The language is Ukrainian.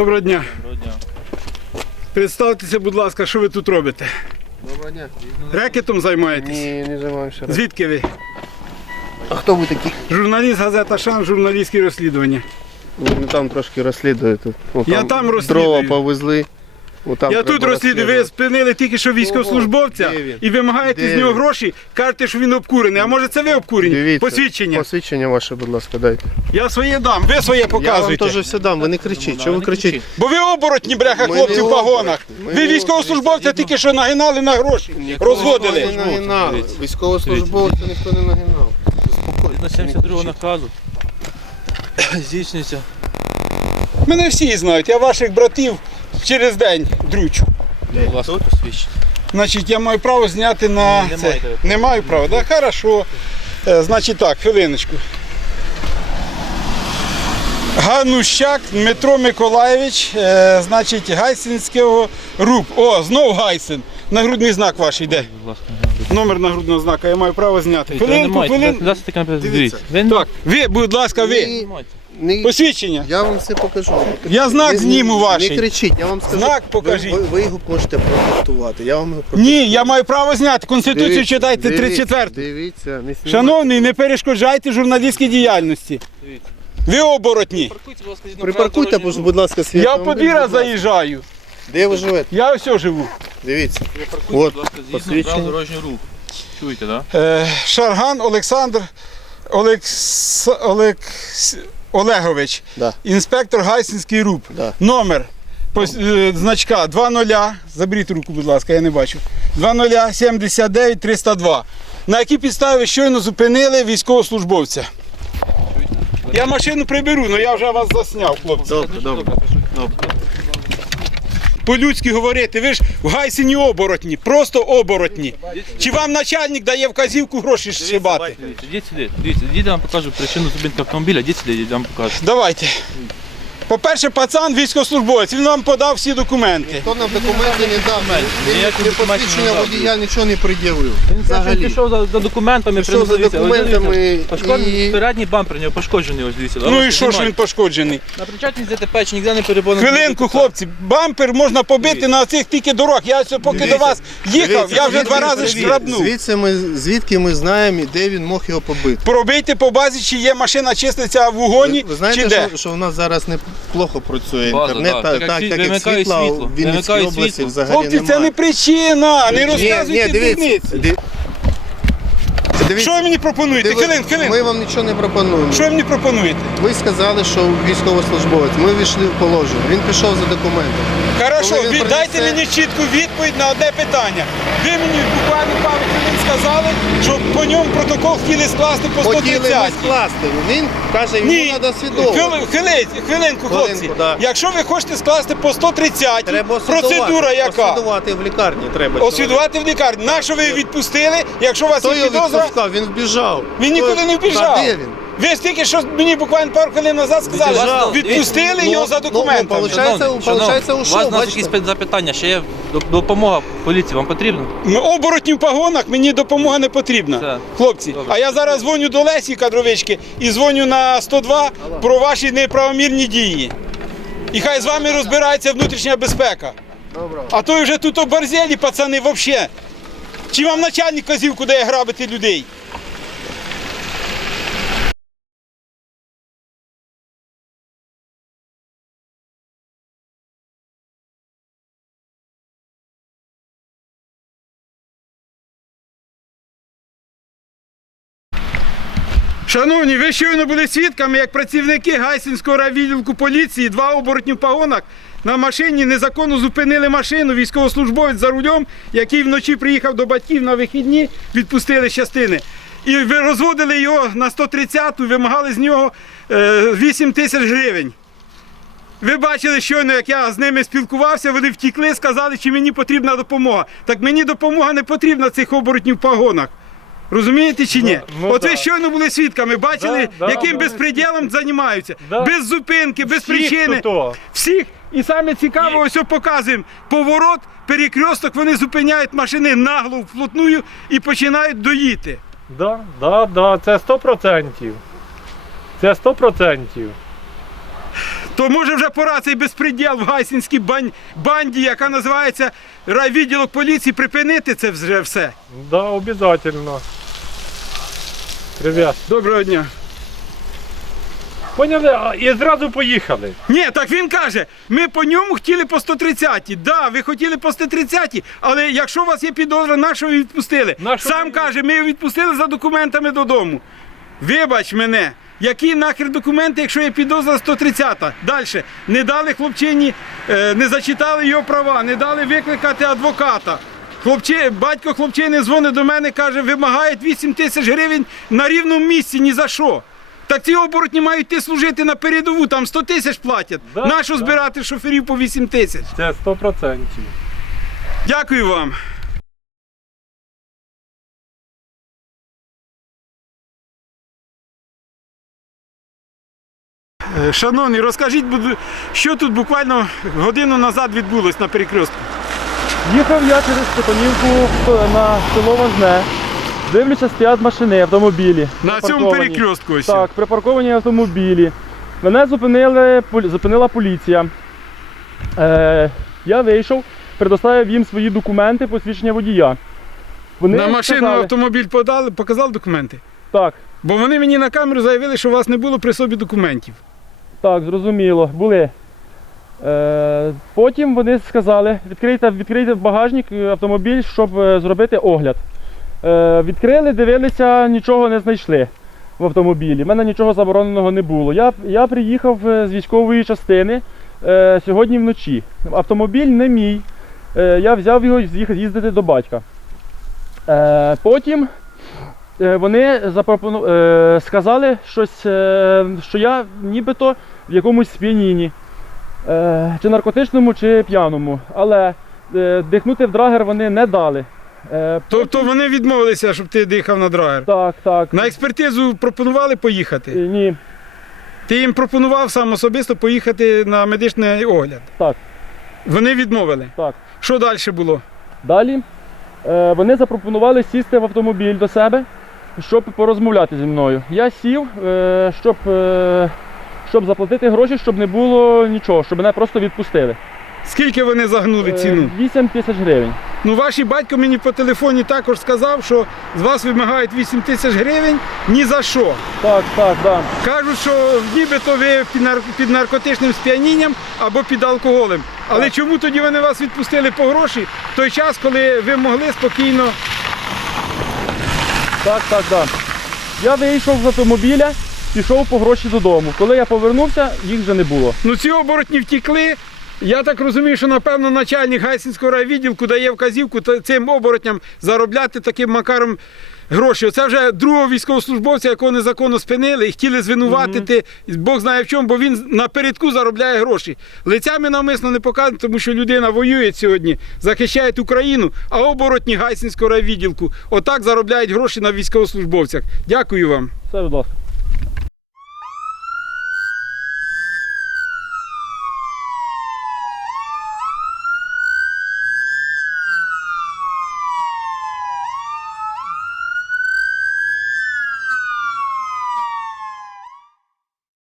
Доброго дня. Доброго дня. Представтеся, будь ласка, що ви тут робите? Доброго дня. Рекетом займаєтесь? Ні, не займаємося. Звідки ви? А хто ви такі? Журналіст газета Шан, журналістські розслідування. Ну, там трошки розслідують. О, Я там розслідую. Дрова повезли. О, там Я тут розслідую, ви спинили тільки що військовослужбовця Де він? і вимагаєте Де з нього він? гроші, кажете, що він обкурений. А може це ви обкурені? Дивіться. Посвідчення. Посвідчення ваше, будь ласка, дайте. Я своє дам, ви своє Я вам показуєте. теж все дам, ви не кричіть. Чого ви кричіть? Бо ви оборотні, бляха, хлопці в. Ми Ви не військовослужбовця тільки що нагинали на гроші, Ніхто розводили. не нагинав. Військовослужбовця ніхто не нагинав. Згідно 72 наказу здійснюється. Мене всі знають, я ваших братів через день дручу. Будь ласка, посвідчення. Значить, я маю право зняти на Ні, не це. маєте ви Не маю права, так? Хорошо. Е, Значить так, хвилиночку. Ганущак Дмитро Миколаєвич, е, значить, Гайсинського РУП. О, знов Гайсин. Нагрудний знак ваш йде. Будь ласка, Номер нагрудного знака, я маю право зняти. Хвилинку, хвилинку. Дивіться. Так, ви, будь ласка, ви. Ні. Не Посвідчення. Я вам все покажу. Я знак Не- зніму Не ваший. кричіть, я вам скажу. Знак покажіть. ви, ви його можете продиктувати. Я вам його Ні, я маю право зняти. Конституцію Дивіться, читайте 34. Дивіться, не знімайте. Шановний, не перешкоджайте журналістській діяльності. Дивіться. Ви оборотні. Паркуйте, будь ласка, згідно Припаркуйте, правил будь ласка, свій Я в подвір'я заїжджаю. Де ви живете? Я ось живу. Дивіться. руху. Паркуйте, От, будь ласка, згідно посвідчення. правил дорожнього руху. Чуєте, так? Е, Шарган Олександр Олекс... Олекс... Олегович, Да. інспектор Гайсинський РУП. Да. Номер пос- е, значка 20. Заберіть руку, будь ласка, я не бачу. 20 79 302. На якій підставі щойно зупинили військовослужбовця? Я машину приберу, але я вже вас засняв, хлопці. Добре, добре. добре. По-людськи говорити, ви ж в Гайсині оборотні, просто оборотні. Чи вам начальник дає вказівку гроші шибати? Дивіться, Ідіть сюди, дивіться, я вам покажу причину зупинки автомобіля, сюди, я вам покажу. Давайте. По-перше, пацан військовослужбовець, він вам подав всі документи. Хто нам документи не дав? Ніяких посвідчення водія нічого не пред'явив. Він Взагалі. пішов за, за документами, Пішов за документами пошкоджений, і- передній бампер у нього пошкоджений, ось дивіться. Ну і що ж він пошкоджений? На причетність ДТП чи ніде не перебував. Хвилинку, хлопці, бампер можна побити на цих тільки дорог. Я ось поки до вас їхав, я вже два рази шкрабнув. Звідси ми, звідки ми знаємо, і де він мог його побити. Пробийте по базі, чи є машина числиться в угоні, Ви, ви знаєте, чи де. що, що в нас зараз не плохо працює База, інтернет, так, Так як так, так як вимикають світла світло, в Вінницькій вимикають області світло. взагалі Хлопці, це не причина, не розказуйте ні, дивіться, дурниці. ди- дивіться, Що ви мені пропонуєте? диви- Хвилин, хвилин. Ми вам нічого не пропонуємо. Що ви мені пропонуєте? Ви сказали, що військовослужбовець. Ми війшли в положення. Він пішов за документом. Хорошо, Коли він дайте принесе- мені чітку відповідь на одне питання. Ви мені буквально пару хвилин сказали, що по ньому протокол хотіли скласти по Хотіли ми 130. скласти. Він каже, йому треба свідомо. хвили- хвилин- хвилинку, хлопці. да. Якщо ви хочете скласти по 130, Треба процедура яка? Освідувати в лікарні треба. Освідувати в лікарні. На що ви його відпустили, якщо у вас Хто є його підозра? відпускав? Він вбіжав. Він нікуди не вбіжав. Та де він? Ви ж тільки що мені буквально пару хвилин назад сказали, Вбіжав. відпустили Ну, його за ну, документами. ну, Получається, У вас нас якісь запитання, ще є допомога поліції, вам потрібно? Ми оборотні в погонах, мені допомога не потрібна. Хлопці, а я зараз дзвоню до Лесі Кадровички і дзвоню на 102 про ваші неправомірні дії. І хай з вами розбирається внутрішня безпека. А то вже тут оборзелі, пацани, взагалі. Чи вам начальник казів, куди грабити людей? Шановні, ви щойно були свідками, як працівники Гайсинського райвідділку поліції, два оборотні в погонах на машині незаконно зупинили машину, військовослужбовець за рулем, який вночі приїхав до батьків на вихідні, відпустили частини. І розводили його на 130-ту, вимагали з нього е, 8 тисяч гривень. Ви бачили щойно, як я з ними спілкувався, вони втікли, сказали, чи мені потрібна допомога. Так мені допомога не потрібна цих оборотнів в погонах. Розумієте чи ні? ну От ви да. щойно були свідками, бачили, Да, да, яким безпреділом займаються. Да. Без зупинки, без Всіх причини. тут того. Всіх. І саме цікаво, ось ось показуємо. Поворот, перекресток, вони зупиняють машини нагло вплотную і починають доїти. Да, да, да, це 100%. Це 100%. То може вже пора цей безпреділ в гайсінській бань- банді, яка називається райвідділок поліції, припинити це вже все. Да, обязательно. Ребят, Доброго дня. поняли, і зразу поїхали. Ні, так він каже, ми по ньому хотіли по 130-ті. Да, ви хотіли по 130-ті, але якщо у вас є підозра, нашого відпустили. Нашого Сам ви- каже, ми його відпустили за документами додому. Вибач мене. Які нахер документи, якщо є підозра 130-та? Далі. Не дали хлопчині, е, не зачитали його права, не дали викликати адвоката. Хлопчи, батько хлопчини дзвонить до мене, каже, вимагають 8 тисяч гривень на рівному місці, ні за що. Так ці оборотні мають йти служити на передову, там 100 тисяч платять. Да, Нащо да. збирати шоферів по 8 тисяч? Це 100%. Дякую вам. Е, Шановні, розкажіть, що тут буквально годину назад відбулось на перекрестку? Їхав я через Степанівку на село Важне. Дивлюся, стоять машини, автомобілі. На цьому перекрестку ось. Так, припарковані автомобілі. Мене зупинили, зупинила поліція. Е, я вийшов, предоставив їм свої документи, посвідчення водія. Вони На машину сказали- автомобіль подали, показали документи. Так, Бо вони мені на камеру заявили, що у вас не було при собі документів. так, зрозуміло, були. Е, потім вони сказали, відкрийте, відкрийте багажник е, автомобіль, щоб е, зробити огляд. Відкрили, дивилися, нічого не знайшли в автомобілі. У мене нічого забороненого не було. Я, я приїхав з військової частини сьогодні вночі. Автомобіль не мій. Я взяв його їздити до батька. Потім вони сказали щось, що я нібито в якомусь сп'янінні. Е, чи наркотичному, чи п'яному. Але е, дихнути в драгер вони не дали. Тобто вони відмовилися, щоб ти дихав на драгер. так, так. На експертизу пропонували поїхати. Ні, Ти їм пропонував сам особисто поїхати на медичний огляд. так, Вони відмовили. так. Що далі було? Далі вони запропонували сісти в автомобіль до себе, щоб порозмовляти зі мною. Я сів, щоб, щоб заплатити гроші, щоб не було нічого, щоб мене просто відпустили. Скільки вони загнули Е, ціну? 8 тисяч гривень. Ну, ваш батько мені по телефоні також сказав, що з вас вимагають 8 тисяч гривень ні за що. Так, так, так. Кажуть, що нібито ви під, нар... під наркотичним сп'янінням або під алкоголем. Але Так. чому тоді вони вас відпустили по гроші в той час, коли ви могли спокійно. Так, так, так. Я вийшов з автомобіля, пішов по гроші додому. Коли я повернувся, їх вже не було. Ну ці оборотні втікли. Я так розумію, що напевно начальник Гайсинського райвідділку дає вказівку цим оборотням заробляти таким макаром гроші. Оце вже другого військовослужбовця, якого незаконно спинили і хотіли звинуватити, Бог знає в чому, бо він напередку заробляє гроші. Лицями навмисно не показують, тому що людина воює сьогодні, захищає Україну, а оборотні Гайсинського райвідділку отак заробляють гроші на військовослужбовцях. Дякую вам. Все, будь ласка.